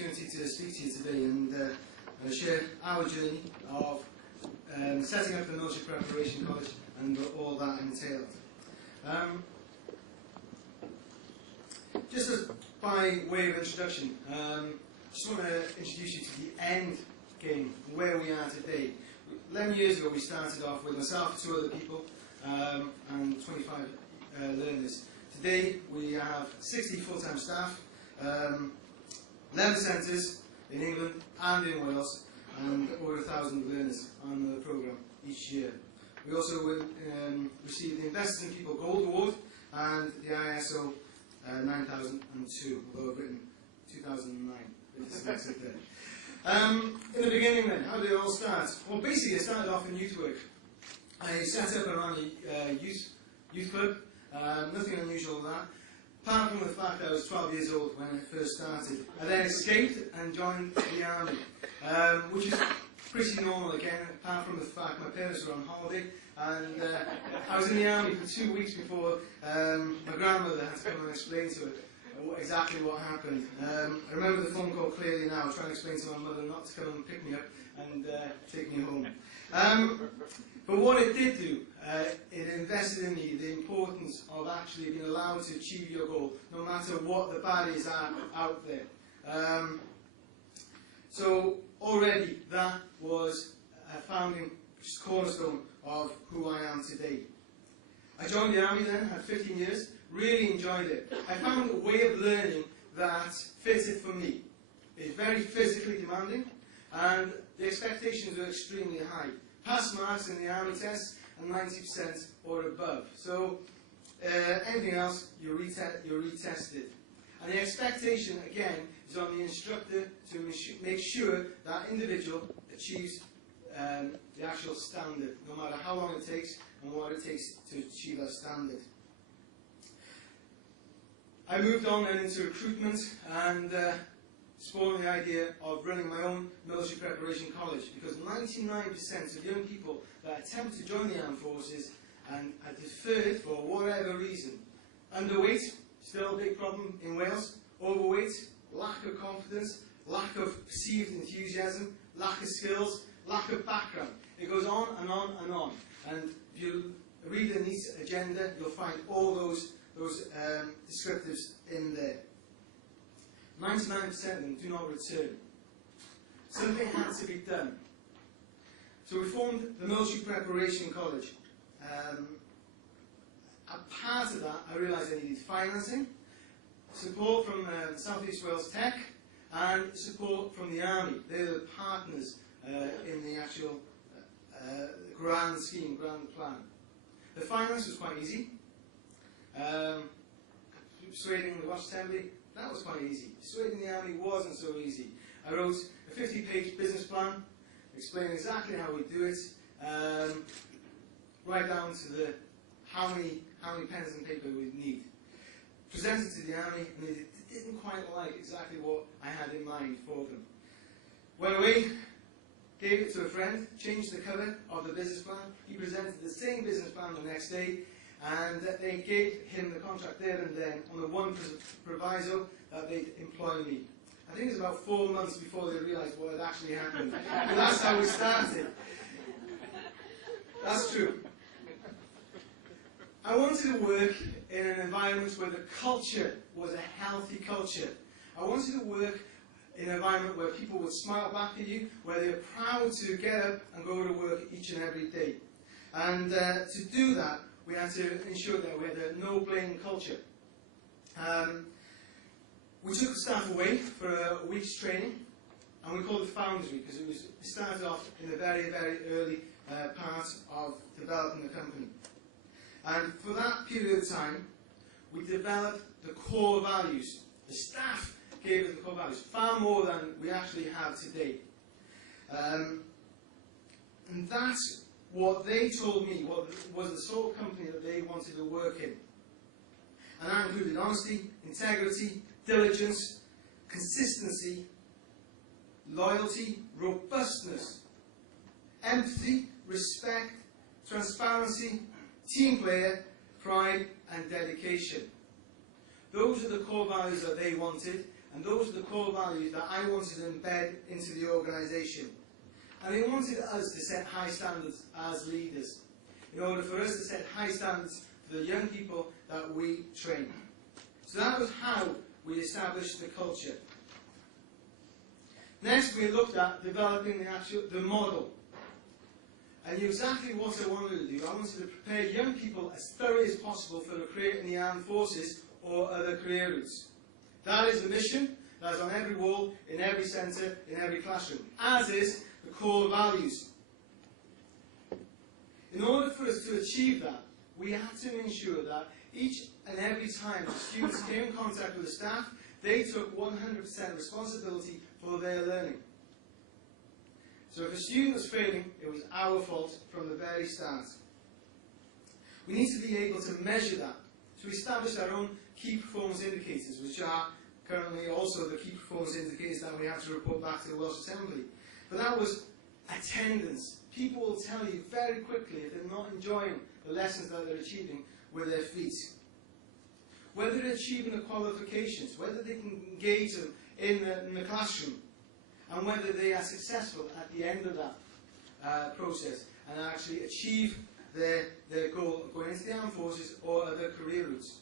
opportunity to speak to you today and share our journey of setting up the Military Preparation College and all that entailed. Just as by way of introduction, I just want to introduce you to the end game, where we are today. 11 years ago we started off with myself, 2 other people, and 25 learners. Today we have 60 full-time staff, 11 centres in England and in Wales, and over 1,000 learners on the programme each year. We also received the Investors in People Gold Award and the ISO 9002, although I've written 2009. In the beginning then, how did it all start? Well, basically I started off in youth work. I set up and ran a youth club, nothing unusual in that. Apart from the fact that I was 12 years old when I first started. I then escaped and joined the army, which is pretty normal again, apart from the fact my parents were on holiday, and I was in the army for 2 weeks before my grandmother had to come and explain to her exactly what happened. I remember the phone call clearly now, trying to explain to my mother not to come and pick me up and take me home. But what it did do, it invested in me the importance of actually being allowed to achieve your goal, no matter what the barriers are out there. So already that was a founding cornerstone of who I am today. I joined the army then, had 15 years, really enjoyed it. I found a way of learning that fitted for me. It's very physically demanding, and the expectations were extremely high. Pass marks in the army tests and 90% or above. So anything else, you're retested. And the expectation, again, is on the instructor to make sure that individual achieves the actual standard, no matter how long it takes and what it takes to achieve that standard. I moved on then into recruitment and spawned the idea of running my own military preparation college, because 99% of young people that attempt to join the armed forces and are deferred for whatever reason. Underweight, still a big problem in Wales. Overweight, lack of confidence, lack of perceived enthusiasm, lack of skills, lack of background. It goes on and on and on. And if you read the NEAT agenda, you'll find all those descriptives in there. 99% of them do not return. Something had to be done. So we formed the Military Preparation College. A part of that, I realised I needed financing, support from South East Wales Tech, and support from the Army. They're the partners in the actual grand scheme, grand plan. The finance was quite easy. Persuading the Welsh Assembly, that was quite easy. Persuading the Army wasn't so easy. I wrote a 50-page business plan, explaining exactly how we do it, right down to the how many pens and paper we need. Presented to the Army, and they didn't quite like exactly what I had in mind for them. Went away, gave it to a friend, changed the cover of the business plan. He presented the same business plan the next day, and they gave him the contract there and then on the one proviso that they'd employ me. I think it was about 4 months before they realised what had actually happened. But that's how we started. That's true. I wanted to work in an environment where the culture was a healthy culture. I wanted to work in an environment where people would smile back at you, where they're proud to get up and go to work each and every day. And to do that, we had to ensure that we had a no-blame culture. We took the staff away for a week's training, and we called it Foundry, because it started off in the very, very early part of developing the company. And for that period of time, we developed the core values. The staff gave us the core values, far more than we actually have today. And that's what they told me was the sort of company that they wanted to work in. And that included honesty, integrity, diligence, consistency, loyalty, robustness, empathy, respect, transparency, team player, pride and dedication. Those are the core values that they wanted, and those are the core values that I wanted to embed into the organisation. And they wanted us to set high standards as leaders, in order for us to set high standards for the young people that we train. So that was how we established the culture. Next, we looked at developing the model. I knew exactly what I wanted to do. I wanted to prepare young people as thoroughly as possible for a career in the armed forces or other career routes. That is the mission. That is on every wall, in every centre, in every classroom, as is the core values. In order for us to achieve that, we had to ensure that each and every time the students came in contact with the staff, they took 100% responsibility for their learning. So if a student was failing, it was our fault from the very start. We need to be able to measure that. So we established our own key performance indicators, which are currently also the key performance indicators that we have to report back to the Welsh Assembly. But that was attendance. People will tell you very quickly if they're not enjoying the lessons that they're achieving with their feet. Whether they're achieving the qualifications, whether they can engage them in the classroom, and whether they are successful at the end of that process and actually achieve their goal of going into the armed forces or other career routes.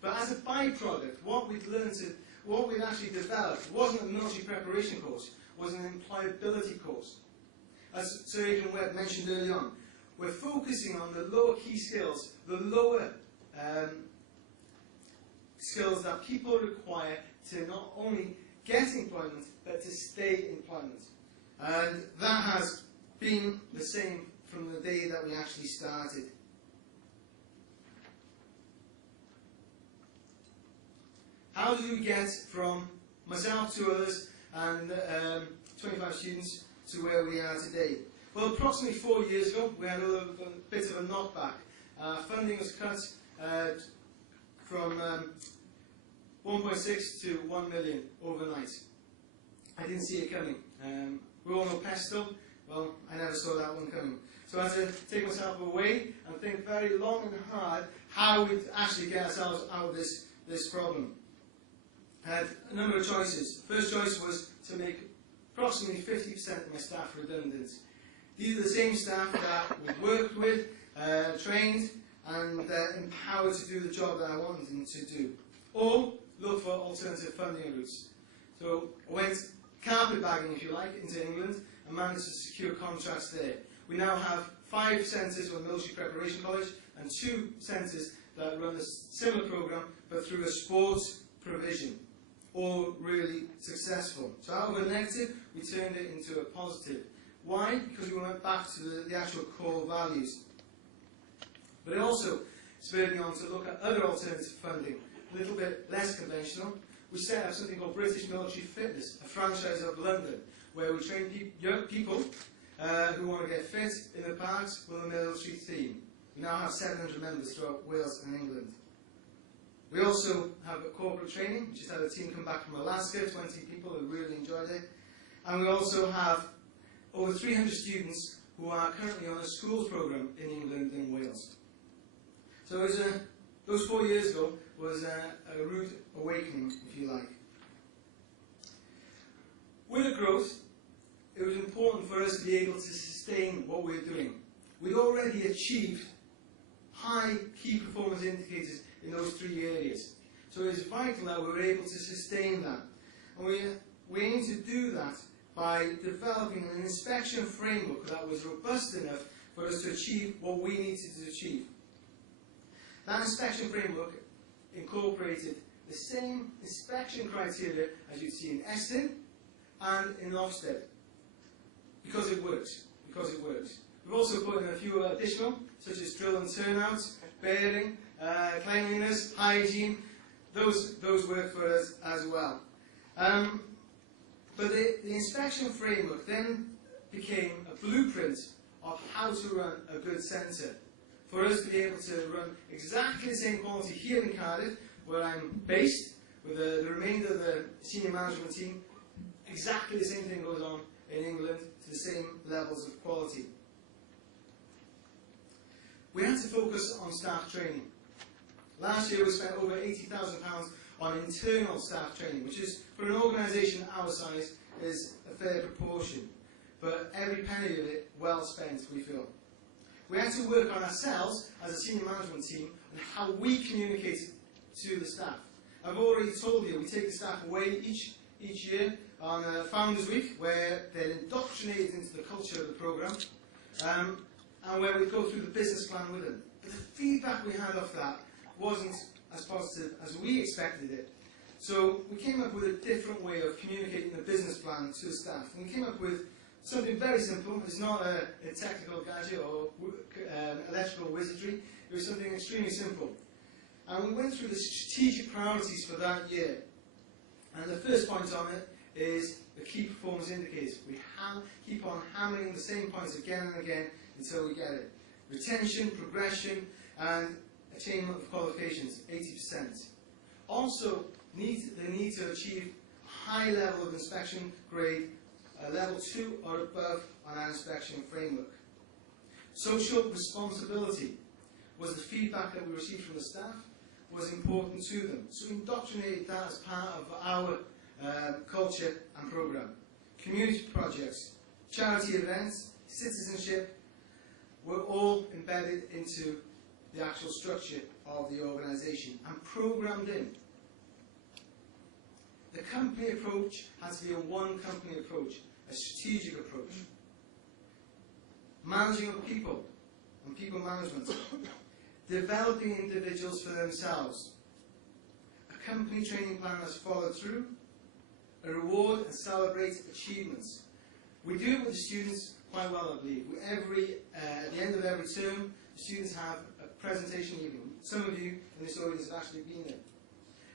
But as a byproduct, what we'd actually developed wasn't a military preparation course, was an employability course. As Sir Adrian Webb mentioned early on, we're focusing on the lower key skills, the lower skills that people require to not only get employment, but to stay in employment. And that has been the same from the day that we actually started. How did we get from myself to others and 25 students to where we are today? Well, approximately 4 years ago, we had a bit of a knockback. Funding was cut from 1.6 to 1 million overnight. I didn't see it coming. We all know Pestle. Well, I never saw that one coming. So I had to take myself away and think very long and hard how we'd actually get ourselves out of this problem. I had a number of choices. First choice was to make approximately 50% of my staff redundant. These are the same staff that we worked with, trained, and empowered to do the job that I wanted them to do. Or look for alternative funding routes. So I went carpetbagging, if you like, into England and managed to secure contracts there. We now have 5 centres with Military Preparation College and 2 centres that run a similar programme but through a sports provision. All really successful. So out of a negative, we turned it into a positive. Why? Because we went back to the actual core values. But it also spurred me on to look at other alternative funding, a little bit less conventional. We set up something called British Military Fitness, a franchise of London, where we train young people who want to get fit in the parks with a military theme. We now have 700 members throughout Wales and England. We also have a corporate training. We just had a team come back from Alaska, 20 people who really enjoyed it. And we also have over 300 students who are currently on a schools programme in England and Wales. So it was those 4 years ago was a rude awakening, if you like. With the growth, it was important for us to be able to sustain what we're doing. We'd already achieved high key performance indicators in those 3 areas. So it's vital that we were able to sustain that. And we aim to do that by developing an inspection framework that was robust enough for us to achieve what we needed to achieve. That inspection framework incorporated the same inspection criteria as you'd see in Eston and in Ofsted. Because it works. Because it works. We've also put in a few additional, such as drill and turnout, bearing, cleanliness, hygiene. Those work for us as well. But the inspection framework then became a blueprint of how to run a good centre. For us to be able to run exactly the same quality here in Cardiff, where I'm based, with the remainder of the senior management team, exactly the same thing goes on in England to the same levels of quality. We had to focus on staff training. Last year we spent over £80,000 on internal staff training, which is, for an organisation our size, is a fair proportion. But every penny of it well spent, we feel. We had to work on ourselves as a senior management team and how we communicate to the staff. I've already told you, we take the staff away each year on Founders Week, where they're indoctrinated into the culture of the programme, and where we go through the business plan with them. But the feedback we had off that wasn't as positive as we expected it. So we came up with a different way of communicating the business plan to the staff. And we came up with something very simple. It's not a technical gadget or electrical wizardry. It was something extremely simple. And we went through the strategic priorities for that year. And the first point on it is the key performance indicators. We keep on hammering the same points again and again until we get it. Retention, progression, and attainment of qualifications, 80%. Also, they need to achieve a high level of inspection grade, level 2 or above on our inspection framework. Social responsibility was the feedback that we received from the staff, was important to them. So we indoctrinated that as part of our culture and programme. Community projects, charity events, citizenship were all embedded into the actual structure of the organisation and programmed in. The company approach has to be a one company approach, a strategic approach. Managing of people and people management. Developing individuals for themselves. A company training plan that's followed through. A reward and celebrate achievements. We do it with the students quite well, I believe. At the end of every term, the students have a presentation evening. Some of you in this audience have actually been there.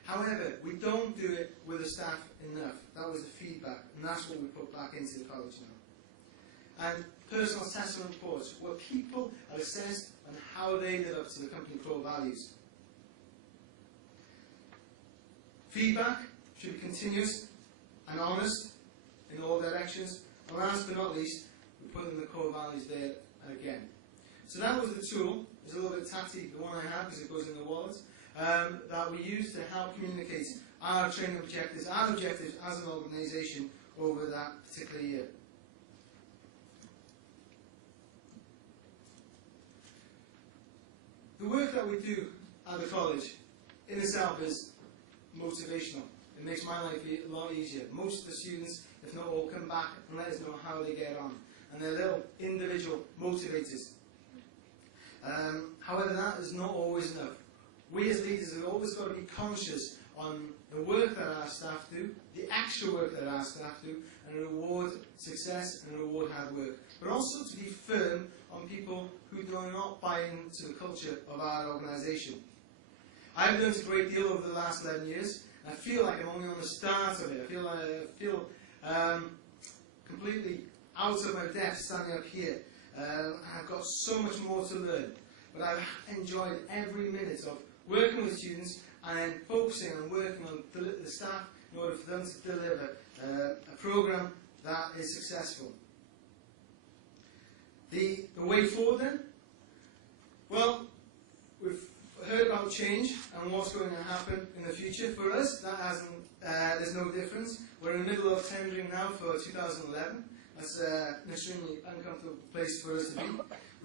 However, we don't do it with the staff enough. That was the feedback, and that's what we put back into the college now. And personal assessment reports, where people are assessed on how they live up to the company core values. Feedback should be continuous and honest in all directions. And last but not least, we put in the core values there again. So that was the tool. It's a little bit tatty, the one I have, because it goes in the wallet, that we use to help communicate our training objectives, our objectives as an organisation over that particular year. The work that we do at the college in itself is motivational. It makes my life a lot easier. Most of the students, if not all, come back and let us know how they get on. And they're little individual motivators. However, that is not always enough. We as leaders have always got to be conscious on the work that our staff do, the actual work that our staff do, and reward success and reward hard work. But also to be firm on people who do not buy into the culture of our organisation. I've learned a great deal over the last 11 years. I feel like I'm only on the start of it. I feel completely out of my depth standing up here. I've got so much more to learn. But I've enjoyed every minute of working with students and focusing on working on the staff in order for them to deliver a programme that is successful. The way forward then? Well, we've heard about change and what's going to happen in the future. For us, that hasn't, there's no difference. We're in the middle of tendering now for 2011. That's an extremely uncomfortable place for us to be.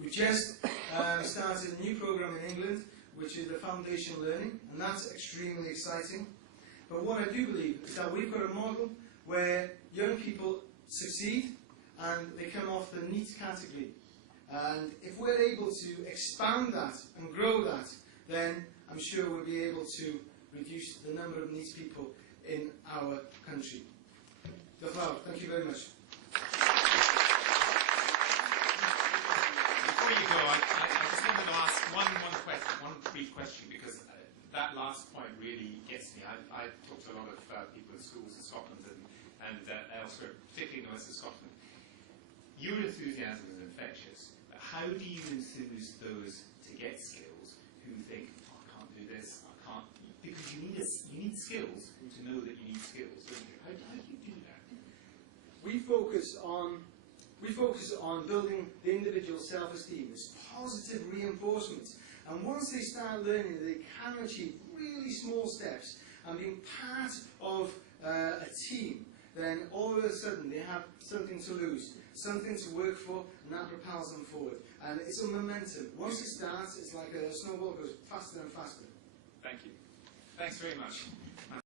We just started a new programme in England, which is the foundation learning, and that's extremely exciting. But what I do believe is that we've got a model where young people succeed and they come off the NEET category. And if we're able to expand that and grow that, then I'm sure we'll be able to reduce the number of NEET people in our country. Thank you very much. Before you go, I just wanted to ask one brief question, because that last point really gets me. I've talked to a lot of people in schools in Scotland and elsewhere, particularly in the west of Scotland. Your enthusiasm is infectious. How do you enthuse those to get skills who think, oh, I can't do this, I can't, because you need skills to know that you need skills, don't you? How do you do that? We focus on building the individual self-esteem. It's positive reinforcement. And once they start learning that they can achieve really small steps and being part of a team, then all of a sudden they have something to lose, something to work for, and that propels them forward. And it's a momentum. Once it starts, it's like a snowball, goes faster and faster. Thank you. Thanks very much.